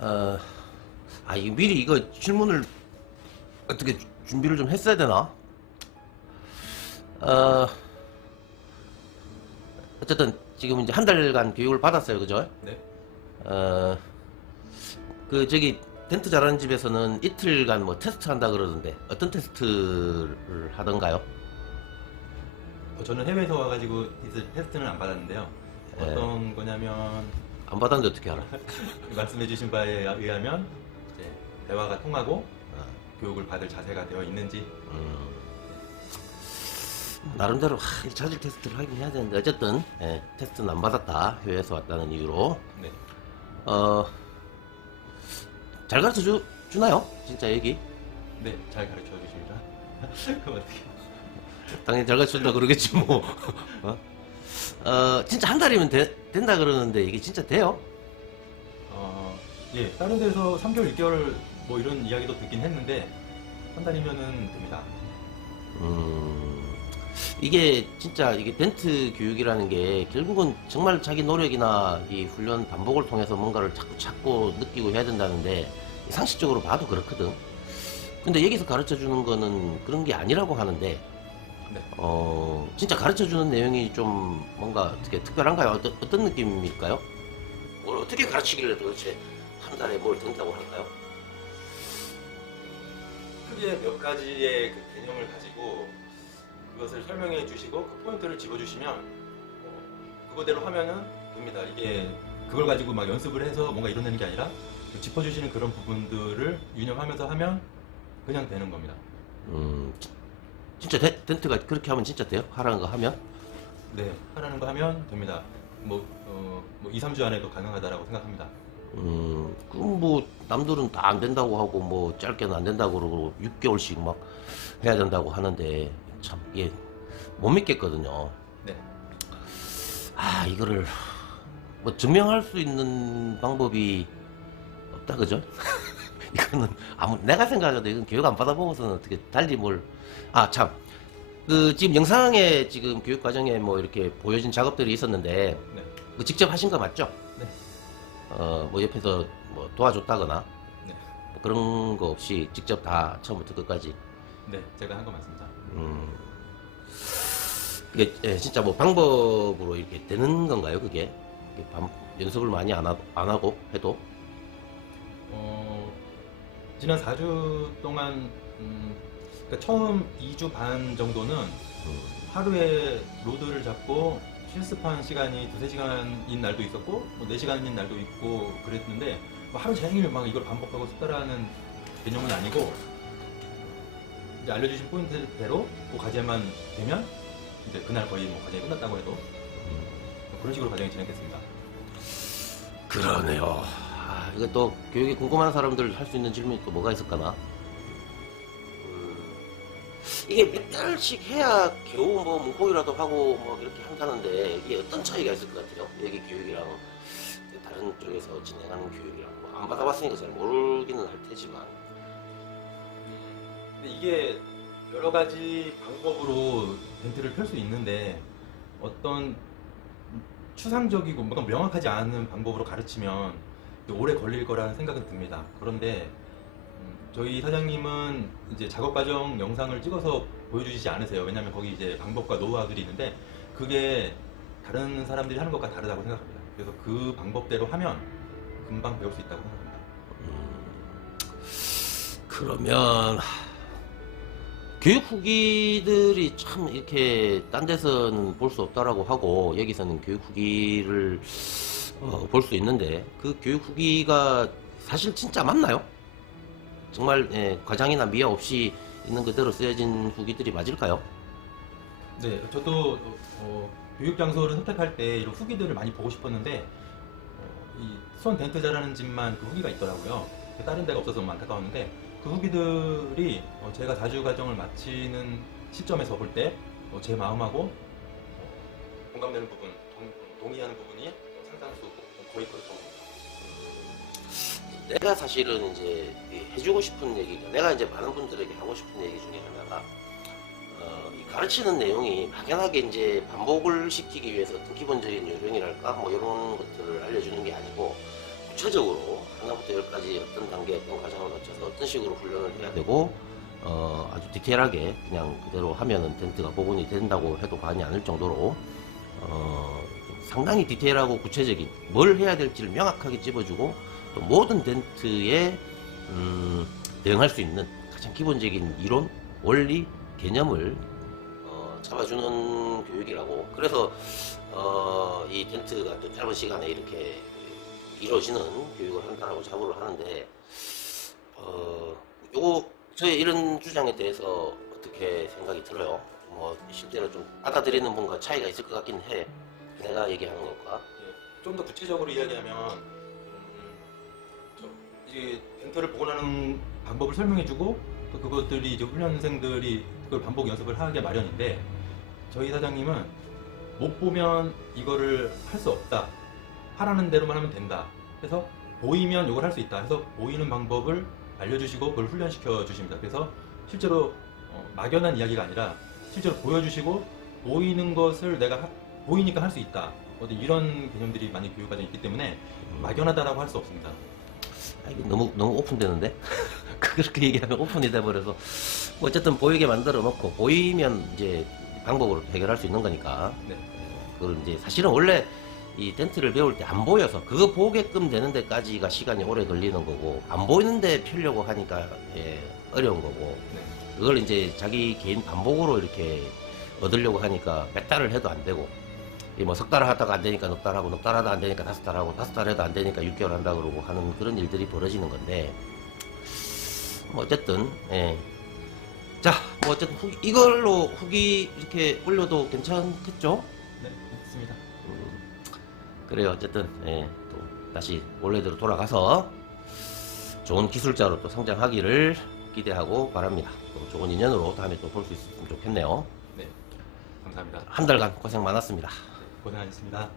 어, 이 미리 이거 질문을 어떻게 준비를 좀 했어야 되나? 어, 어쨌든 지금 이제 한 달간 교육을 받았어요, 그죠? 네. 어, 그 저기 텐트 잘하는 집에서는 이틀간 뭐 테스트 한다 그러던데 어떤 테스트를 하던가요? 저는 해외에서 와가지고 테스트는 안 받았는데요. 예. 어떤 거냐면 안 받았는데 어떻게 알아? 말씀해주신 바에 의하면 이제 대화가 통하고 어, 교육을 받을 자세가 되어 있는지. 음, 나름대로 자질 테스트를 하긴 해야 되는데 어쨌든 테스트는 안 받았다, 해외에서 왔다는 이유로. 네. 어, 잘 가르쳐 주나요? 진짜 얘기? 네, 잘 가르쳐 주십니다. 그럼 어떻게? 당연히 잘 가르쳐 준다 그러겠지 뭐. 진짜 한 달이면 된다 그러는데 이게 진짜 돼요? 예, 다른 데서 3개월, 6개월 뭐 이런 이야기도 듣긴 했는데 한 달이면은 됩니다. 이게 진짜 이게 덴트 교육이라는 게 결국은 정말 자기 노력이나 이 훈련 반복을 통해서 뭔가를 자꾸 찾고 느끼고 해야 된다는데 상식적으로 봐도 그렇거든. 근데 여기서 가르쳐 주는 거는 그런 게 아니라고 하는데 네. 진짜 가르쳐 주는 내용이 좀 뭔가 어떻게 특별한가요? 어떤 느낌일까요? 뭘 어떻게 가르치길래 도대체 한 달에 뭘 된다고 할까요? 크게 몇 가지의 그 개념을 가지고 그것을 설명해 주시고 그 포인트를 집어 주시면 그거대로 하면은 됩니다. 이게 그걸 가지고 막 연습을 해서 뭔가 이뤄내는 게 아니라 그 짚어 주시는 그런 부분들을 유념하면서 하면 그냥 되는 겁니다. 진짜 덴트가 그렇게 하면 진짜 돼요? 하라는 거 하면? 네, 하라는 거 하면 됩니다. 뭐 2, 3주 안에도 가능하다라고 생각합니다. 그럼 뭐 남들은 다 안 된다고 하고 뭐 짧게는 안 된다고 그러고 6개월씩 막 해야 된다고 하는데 참 이게 못 믿겠거든요. 네. 이거를 뭐 증명할 수 있는 방법이 없다 그죠? 이거는 내가 생각해도 이건 교육 안 받아보고서는 어떻게 달리 뭘. 참, 그 지금 영상에 지금 교육 과정에 뭐 이렇게 보여진 작업들이 있었는데 네. 그 직접 하신 거 맞죠? 네. 뭐 옆에서 뭐 도와줬다거나 네. 뭐 그런 거 없이 직접 다 처음부터 끝까지. 네, 제가 한 거 맞습니다. 이게 진짜 뭐 방법으로 이렇게 되는 건가요? 그게 이게 연습을 많이 안 하고 해도. 지난 4주 동안 그러니까 처음 2주 반 정도는 하루에 로드를 잡고 실습한 시간이 2~3시간인 날도 있었고 뭐 4시간인 날도 있고 그랬는데 뭐 하루 종일 막 이걸 반복하고 숙달하는 개념은 아니고 이제 알려주신 포인트대로 그 과제만 되면 이제 그날 거의 뭐 과정이 끝났다고 해도 그런 식으로 과정이 진행됐습니다. 그러네요. 이거 또 교육이 궁금한 사람들 할 수 있는 질문이 또 뭐가 있을까나? 이게 몇 달씩 해야 겨우 뭐 문고이라도 하고 뭐 이렇게 한다는데 이게 어떤 차이가 있을 것 같아요? 여기 교육이랑 다른 쪽에서 진행하는 교육이랑 뭐 안 받아봤으니까 잘 모르기는 할 테지만. 근데 이게 여러 가지 방법으로 덴트를 펼 수 있는데 어떤 추상적이고 뭔가 명확하지 않은 방법으로 가르치면 오래 걸릴 거라는 생각은 듭니다. 그런데 저희 사장님은 이제 작업 과정 영상을 찍어서 보여주시지 않으세요. 왜냐하면 거기 이제 방법과 노하우들이 있는데 그게 다른 사람들이 하는 것과 다르다고 생각합니다. 그래서 그 방법대로 하면 금방 배울 수 있다고 생각합니다. 그러면 교육 후기들이 참 이렇게 딴 데서는 볼 수 없다라고 하고 여기서는 교육 후기를 볼 수 있는데 그 교육 후기가 사실 진짜 맞나요? 정말 과장이나 미화 없이 있는 그대로 쓰여진 후기들이 맞을까요? 네, 저도 교육 장소를 선택할 때 이런 후기들을 많이 보고 싶었는데 이 수원 덴트 잘하는 집만 그 후기가 있더라고요. 다른 데가 없어서 너무 안타까웠는데 그 후기들이 제가 4주 과정을 마치는 시점에서 볼 때 제 마음하고 공감되는 부분, 동의하는 부분이 상당수 거의 그렇다고 봅니다. 내가 사실은 이제 해주고 싶은 얘기가 내가 이제 많은 분들에게 하고 싶은 얘기 중에 하나가 이 가르치는 내용이 막연하게 이제 반복을 시키기 위해서 어떤 기본적인 요령이랄까 뭐 이런 것들을 알려주는 게 아니고 구체적으로 하나부터 열까지 어떤 단계, 어떤 과정을 거쳐서 어떤 식으로 훈련을 해야 되고 아주 디테일하게 그냥 그대로 하면은 텐트가 복원이 된다고 해도 과언이 아닐 정도로 좀 상당히 디테일하고 구체적인 뭘 해야 될지를 명확하게 집어주고 또 모든 텐트에 대응할 수 있는 가장 기본적인 이론, 원리, 개념을 잡아주는 교육이라고. 그래서 이 텐트가 또 짧은 시간에 이렇게 이루어지는 교육을 한다라고 자부를 하는데 요거 저의 이런 주장에 대해서 어떻게 생각이 들어요? 뭐 실제로 좀 받아들이는 분과 차이가 있을 것 같긴 해. 내가 얘기하는 것과. 좀 더 구체적으로 이야기하면 이제 텐트를 복원하는 방법을 설명해주고 또 그것들이 이제 훈련생들이 그걸 반복 연습을 하게 마련인데 저희 사장님은 못 보면 이거를 할 수 없다. 하라는 대로만 하면 된다. 그래서 보이면 이걸 할 수 있다. 해서 보이는 방법을 알려주시고 그걸 훈련시켜 주십니다. 그래서 실제로 막연한 이야기가 아니라 실제로 보여주시고 보이는 것을 내가 보이니까 할 수 있다. 어떤 이런 개념들이 많이 교육과정에 있기 때문에 막연하다라고 할 수 없습니다. 이거 너무 오픈되는데? 그렇게 얘기하면 오픈이 돼버려서 뭐 어쨌든 보이게 만들어 놓고 보이면 이제 방법으로 해결할 수 있는 거니까. 네. 그걸 이제 사실은 원래 이 텐트를 배울 때 안 보여서 그거 보게끔 되는 데까지가 시간이 오래 걸리는 거고 안 보이는데 펴려고 하니까 어려운 거고 네. 그걸 이제 자기 개인 반복으로 이렇게 얻으려고 하니까 몇 달을 해도 안 되고 뭐 석 달 하다가 안 되니까 넉 달 하고 넉 달 하다 안 되니까 다섯 달 하고 다섯 달 해도 안 되니까 6개월 한다 그러고 하는 그런 일들이 벌어지는 건데 뭐 어쨌든 자 뭐 어쨌든 이걸로 후기 이렇게 올려도 괜찮겠죠? 네, 좋습니다. 그래요. 어쨌든 또 다시 원래대로 돌아가서 좋은 기술자로 또 성장하기를 기대하고 바랍니다. 또 좋은 인연으로 다음에 또 볼 수 있으면 좋겠네요. 네, 감사합니다. 한 달간 고생 많았습니다. 고생하셨습니다.